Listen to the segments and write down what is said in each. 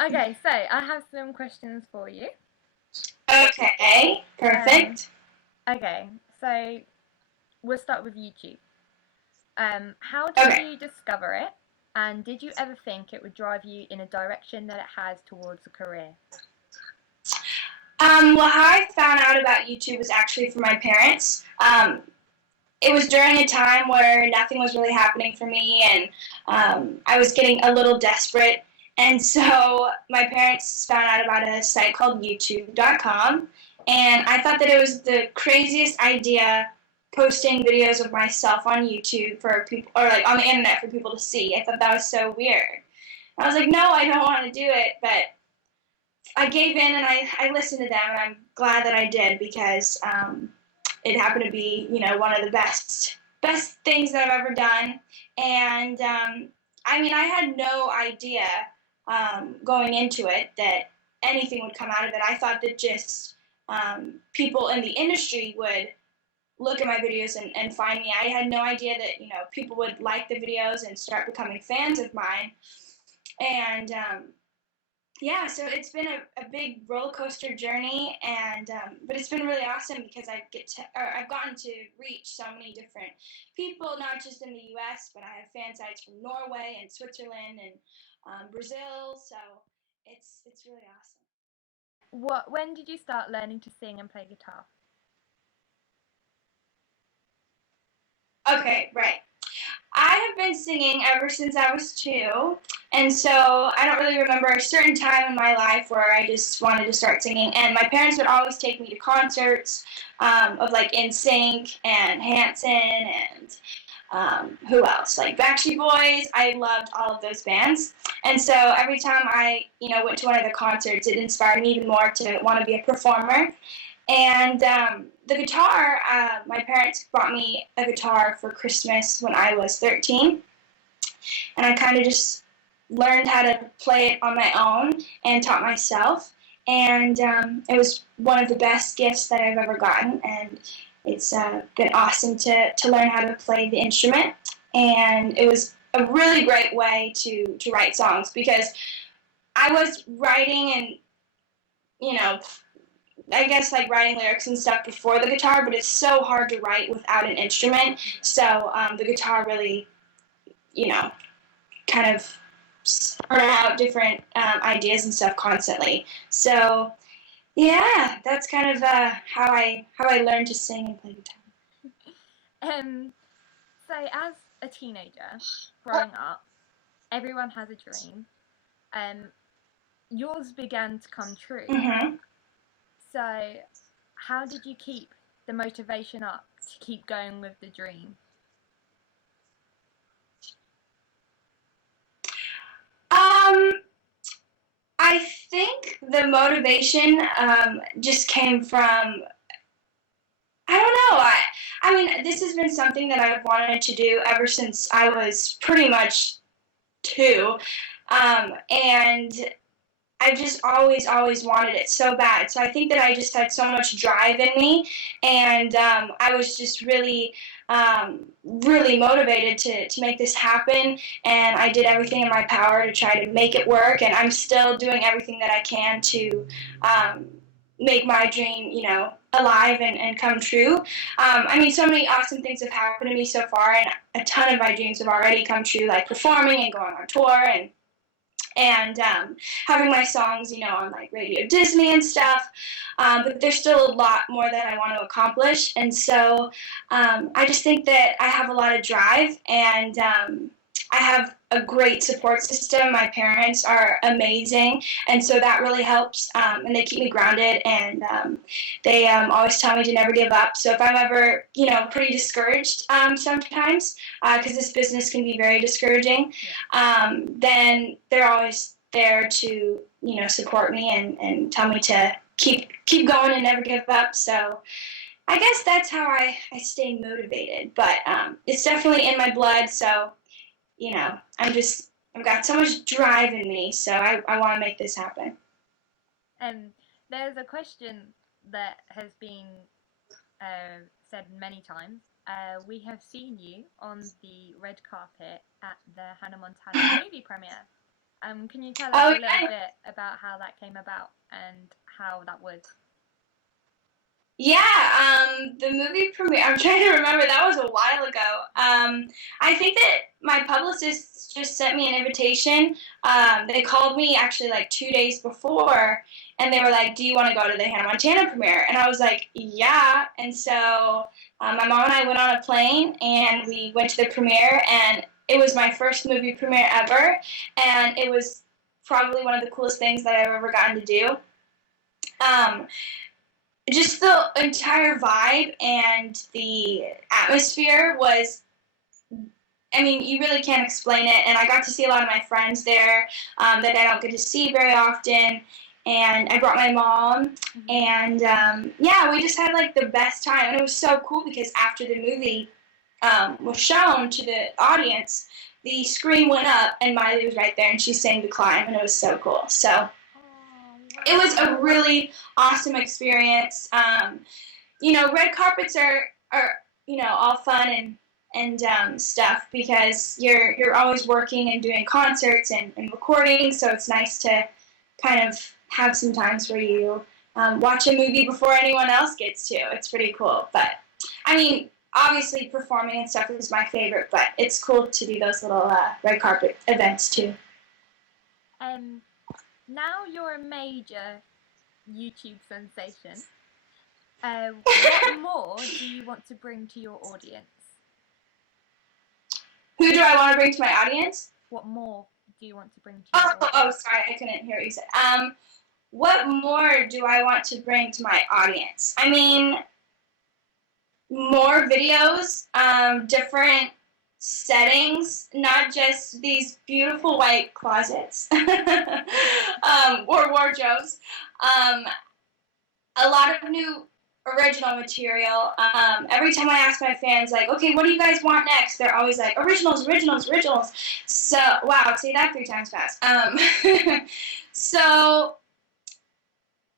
Okay, so I have some questions for you. Okay, Um, perfect. okay, so we'll start with YouTube. How did Okay. you discover it? And did you ever think it would drive you in a direction that it has towards a career? Well, how I found out about YouTube was actually from my parents. It was during a time where nothing was really happening for me, and I was getting a little desperate. And so my parents found out about a site called YouTube.com, and I thought that it was the craziest idea posting videos of myself on YouTube for people, or like on the internet for people to see. I thought that was so weird. I was like, no, I don't want to do it, but I gave in and I listened to them, and I'm glad that I did because it happened to be, one of the best things that I've ever done. And I mean, I had no idea going into it that anything would come out of it. I thought that just people in the industry would look at my videos and find me. I had no idea that people would like the videos and start becoming fans of mine. And yeah, so it's been a big roller coaster journey, and but it's been really awesome because I've gotten to reach so many different people, not just in the U.S., but I have fan sites from Norway and Switzerland and Brazil. So it's really awesome. When did you start learning to sing and play guitar? Okay, right. I have been singing ever since I was 2, and so I don't really remember a certain time in my life where I just wanted to start singing. And my parents would always take me to concerts of like NSYNC and Hanson and who else? Like Backstreet Boys. I loved all of those bands, and so every time I went to one of the concerts, it inspired me even more to want to be a performer. And the guitar, my parents bought me a guitar for Christmas when I was 13, and I kind of just learned how to play it on my own and taught myself. And it was one of the best gifts that I've ever gotten, and it's been awesome to learn how to play the instrument. And it was a really great way to write songs because I was writing and you know I guess like writing lyrics and stuff before the guitar, but it's so hard to write without an instrument. So the guitar really, you know, kind of spurred out different ideas and stuff constantly. So yeah, that's kind of how I learned to sing and play guitar. Um, so as a teenager growing up, everyone has a dream. Um, Yours began to come true. Mm-hmm. So how did you keep the motivation up to keep going with the dream? Um, I think the motivation just came from I don't know. I mean, this has been something that I've wanted to do ever since I was pretty much 2, and I've just always wanted it so bad. So I think that I just had so much drive in me, and I was just really motivated to make this happen. And I did everything in my power to try to make it work. And I'm still doing everything that I can to um, make my dream, alive and come true. I mean, so many awesome things have happened to me so far, and a ton of my dreams have already come true, like performing and going on tour and having my songs, on like Radio Disney and stuff. But there's still a lot more that I want to accomplish, and so I just think that I have a lot of drive, and I have a great support system. My parents are amazing, and so that really helps. And they keep me grounded, and they always tell me to never give up. So if I'm ever, pretty discouraged sometimes, because this business can be very discouraging, then they're always there to support me and tell me to keep going and never give up. So I guess that's how I stay motivated. But it's definitely in my blood. So I've got so much drive in me. So I want to make this happen. Um, there's a question that has been said many times. We have seen you on the red carpet at the Hannah Montana movie premiere. Can you tell us Oh, a little yeah. bit about how that came about and how that was? Yeah, the movie premiere, I'm trying to remember, that was a while ago. I think that my publicist just sent me an invitation. They called me actually like 2 days before, and they were like, do you want to go to the Hannah Montana premiere? And I was like, yeah. And so my mom and I went on a plane, and we went to the premiere, and it was my first movie premiere ever, and it was probably one of the coolest things that I've ever gotten to do. Um, just the entire vibe and the atmosphere was, I mean, you really can't explain it. And I got to see a lot of my friends there that I don't get to see very often. And I brought my mom, and yeah, we just had like the best time. And it was so cool because after the movie was shown to the audience, the screen went up and Miley was right there and she sang The Climb, and it was so cool. So it was a really awesome experience. Red carpets are all fun and stuff because you're always working and doing concerts and recording. So it's nice to kind of have some times where you watch a movie before anyone else gets to. It's pretty cool. But I mean, obviously performing and stuff is my favorite. But it's cool to do those little red carpet events too. Now you're a major YouTube sensation. What more do you want to bring to your audience? Who do I want to bring to my audience? What more do you want to bring to your audience? Sorry, I couldn't hear what you said. What more do I want to bring to my audience? I mean, more videos, different settings, not just these beautiful white closets or wardrobes. A lot of new original material. Every time I ask my fans, like, okay, what do you guys want next? They're always like, originals, originals, originals. So, wow, say that 3 times fast. So,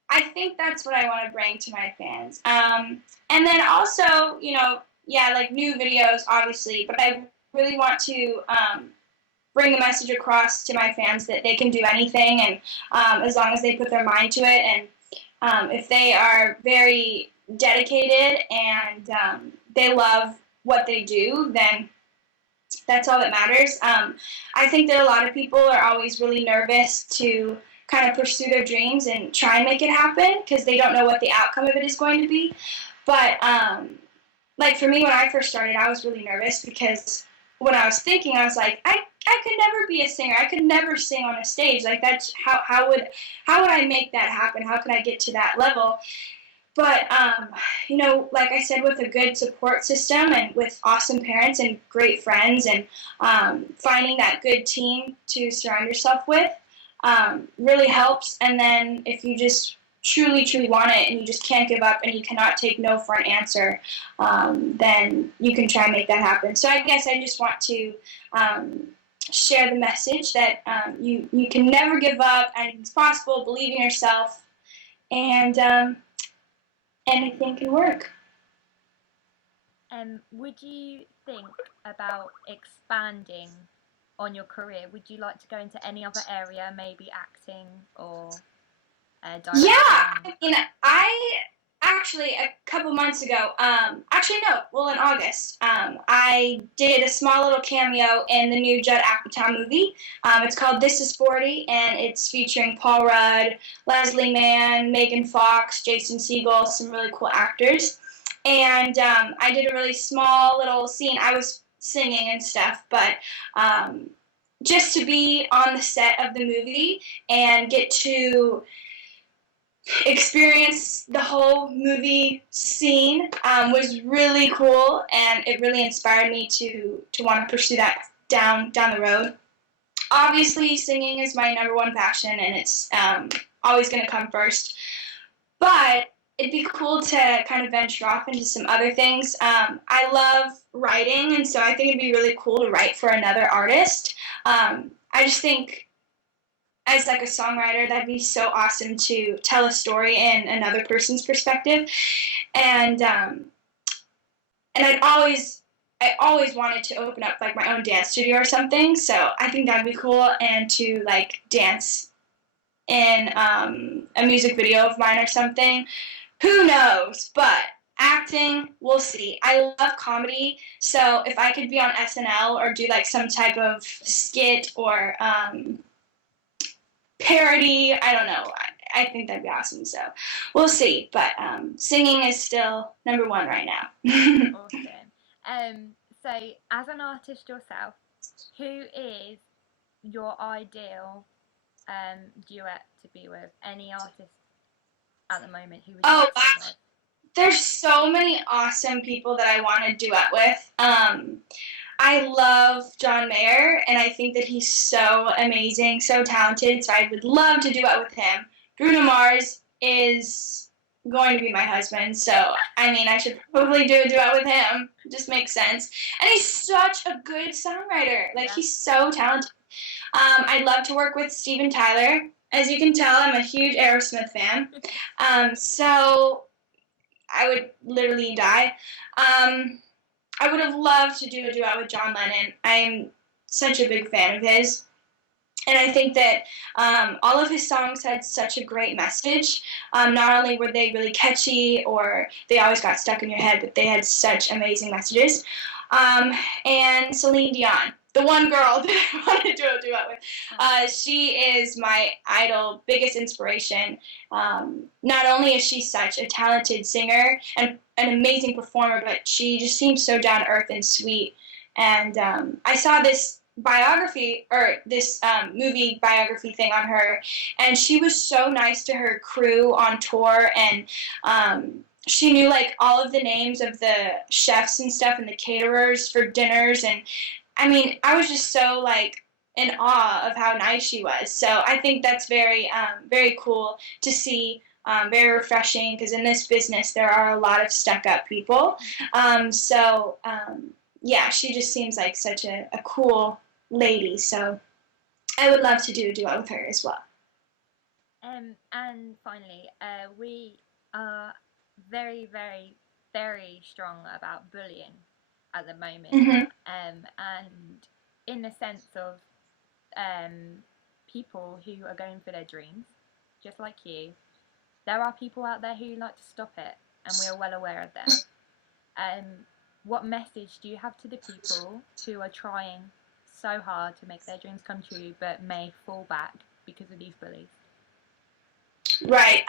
I think that's what I want to bring to my fans. And then also, like new videos, obviously, but I really want to bring a message across to my fans that they can do anything, and as long as they put their mind to it, and if they are very dedicated and they love what they do, then that's all that matters. I think that a lot of people are always really nervous to kind of pursue their dreams and try and make it happen because they don't know what the outcome of it is going to be. But like for me, when I first started, I was really nervous because when I was thinking, I was like, I could never be a singer. I could never sing on a stage. Like that's how would I make that happen? How can I get to that level? But like I said, with a good support system and with awesome parents and great friends and finding that good team to surround yourself with really helps. And then if you just truly, truly want it and you just can't give up and you cannot take no for an answer, then you can try and make that happen. So I guess I just want to share the message that you can never give up and it's possible. Believe in yourself, and anything can work. Would you think about expanding on your career? Would you like to go into any other area, maybe acting or directing? Yeah, I mean, I actually a couple months ago, in August, I did a small little cameo in the new Judd Apatow movie. It's called This Is 40, and it's featuring Paul Rudd, Leslie Mann, Megan Fox, Jason Segel, some really cool actors. And I did a really small little scene. I was singing and stuff, but just to be on the set of the movie and get to experience the whole movie scene was really cool, and it really inspired me to want to pursue that down the road. Obviously, singing is my number one passion, and it's always going to come first. But it'd be cool to kind of venture off into some other things. I love writing, and so I think it'd be really cool to write for another artist. I just think as like a songwriter, that'd be so awesome to tell a story in another person's perspective. And I'd always I always wanted to open up like my own dance studio or something. So I think that'd be cool, and to like dance in a music video of mine or something. Who knows? But acting, we'll see. I love comedy, so if I could be on SNL or do like some type of skit or parody, I don't know. I think that'd be awesome. So we'll see. But singing is still number one right now. Awesome. So as an artist yourself, who is your ideal duet to be with? Any artist at the moment who would you Oh, like to wow. sing with? There's so many awesome people that I want to duet with. I love John Mayer, and I think that he's so amazing, so talented, so I would love to duet with him. Bruno Mars is going to be my husband, so I mean, I should probably do a duet with him. It just makes sense. And he's such a good songwriter. Like, he's so talented. I'd love to work with Steven Tyler. As you can tell, I'm a huge Aerosmith fan. So I would literally die. I would have loved to do a duet with John Lennon. I'm such a big fan of his. And I think that all of his songs had such a great message. Not only were they really catchy or they always got stuck in your head, but they had such amazing messages. And Celine Dion, the one girl that I want to do a duet with. She is my idol, biggest inspiration. Not only is she such a talented singer and an amazing performer, but she just seems so down to earth and sweet. And I saw this biography or this movie biography thing on her, and she was so nice to her crew on tour, and she knew like all of the names of the chefs and stuff and the caterers for dinners, and I mean, I was just so like in awe of how nice she was. So I think that's very very cool to see. Very refreshing, because in this business there are a lot of stuck-up people. Yeah, she just seems like such a cool lady. So I would love to do a duet with her as well. And finally, we are very, very, very strong about bullying at the moment. Mm-hmm. And in the sense of people who are going for their dreams, just like you, there are people out there who like to stop it, and we are well aware of them. What message do you have to the people who are trying so hard to make their dreams come true but may fall back because of these bullies? Right.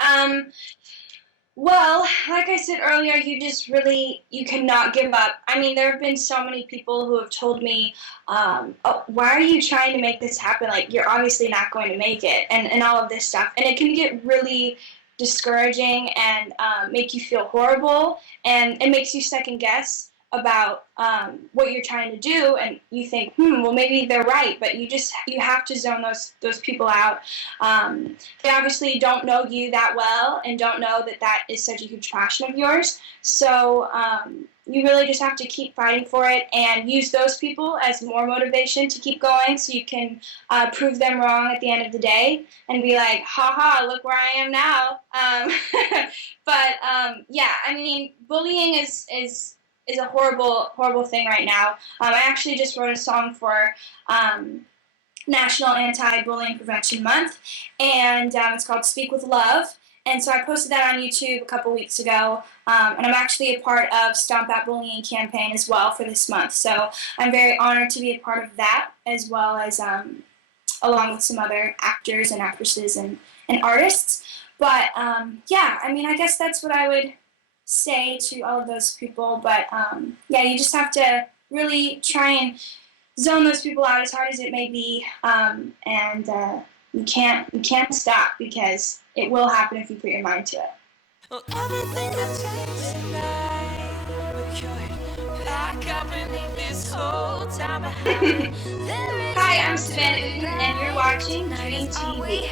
Well, like I said earlier, you cannot give up. I mean, there have been so many people who have told me, oh, why are you trying to make this happen? Like, you're obviously not going to make it, and all of this stuff. And it can get really discouraging and make you feel horrible, and it makes you second guess about what you're trying to do, and you think, well, maybe they're right, but you have to zone those people out. They obviously don't know you that well and don't know that is such a huge passion of yours. So you really just have to keep fighting for it and use those people as more motivation to keep going, so you can prove them wrong at the end of the day and be like, haha, look where I am now. Yeah, I mean, bullying is a horrible, horrible thing right now. I actually just wrote a song for National Anti-Bullying Prevention Month, and it's called Speak with Love. And so I posted that on YouTube a couple weeks ago, and I'm actually a part of Stomp Out Bullying campaign as well for this month. So I'm very honored to be a part of that, as well as along with some other actors and actresses and artists. But yeah, I mean, I guess that's what I would say to all of those people. But yeah, you just have to really try and zone those people out, as hard as it may be, and you can't stop, because it will happen if you put your mind to it. Well, everything that takes tonight, we're cured. Back up beneath this whole time I have. Hi, I'm Savannah Outen, and you're watching Dream TV.